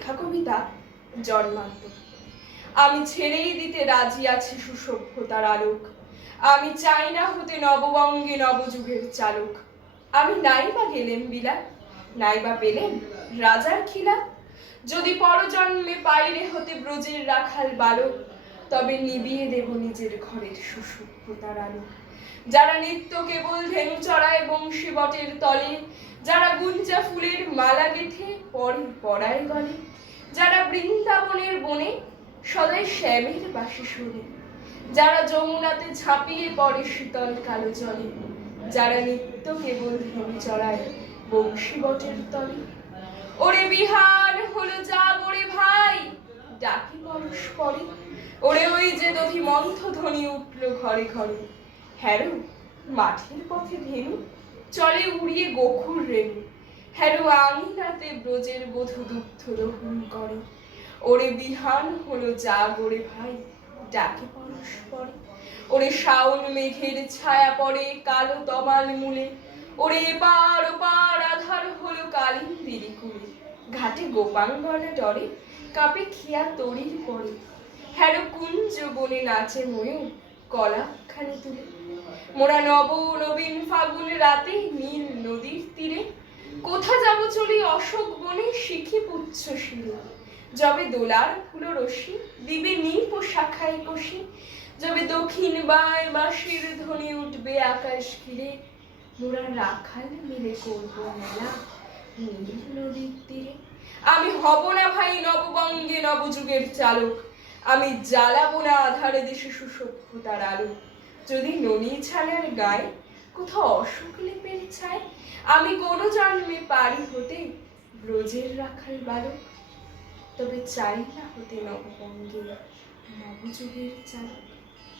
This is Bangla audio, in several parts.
লেখা কবিতা জন্মান্ত। আমি ছেড়েই দিতে রাজি আছি সুসভ্যতার আলোক। আমি চাই না হতে নববঙ্গে নবযুগের চালক। আমি নাইবা গেলেম বিলাত, নাইবা পেলেম রাজার খিলাত। যদি পরজন্মে পাইরে হতে ব্রজের রাখাল বালক, তবে নিবিয়ে দেব নিজের ঘরের সুসভ্যতার আলো। যারা নিত্য কেবল ধেনু চড়ায় বংশী বটের তলে, যারা গুঞ্জা ফুলের মালা গেথে পরে পড়ায় গলে, যারা বৃন্দাবনের বনে সদাই শ্যামের বাঁশি শোনে, যারা যমুনাতে ঝাঁপিয়ে পড়ে শীতল কালো জলে, যারা নিত্য কেবল ধেনু চড়ায় বংশী বটের তলে। ওরে বিহান হলো যা ওরে ভাই, ডাকি পরস্পরে। ওরে ওই যে দধি মন্থ ধ্বনি উঠল ঘরে ঘরে। হ্যারো মাঠের পথে ধেনু চলে উড়িয়ে গোখুর রেণু। হ্যারো আঙিনাতে ব্রজের বধূ দুগ্ধ দহন করে। ওরে বিহান হলো যা ওরে ভাই, ডাকে পরস্পরে। ওরে শাওন মেঘের ছায়া পড়ে কালো তমাল মূলে। ওরে এপার ওপার আধার হলো কালিন্দিরি কুলে। ঘাটে গোপাঙ্গনা ডরে কাপে খিয়া তরির পরে। হ্যারো কুঞ্জ বনে নাচে ময়ূর কলা খানি তুলে। মোরা নব নবীন ফাগুন রাতে নীল নদীর তীরে। কোথা যাব চলি অশোক বনে শিখি পুচ্ছ শিরে। যবে দোলার ফুল রশি দিবে নিপ শাখায় কষি। যবে দক্ষিণ বায় বাঁশির ধ্বনি উঠবে আকাশ ঘিরে। মোরা রাখাল মিলে করব মেলা নীল নদীর তীরে। আমি হব না ভাই নববঙ্গে নবযুগের চালক। আমি জ্বালাবো না আধারে দেশে সুসভ্যতার আলো। যদি ননী ছানার গায়ে কোথাও অশোক লেপের ছায়, আমি কোনো জন্মে পারি হতে ব্রজের রাখাল বালক। তবে চাই না হতে নববঙ্গে নবযুগের চালক।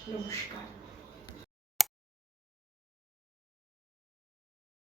নমস্কার।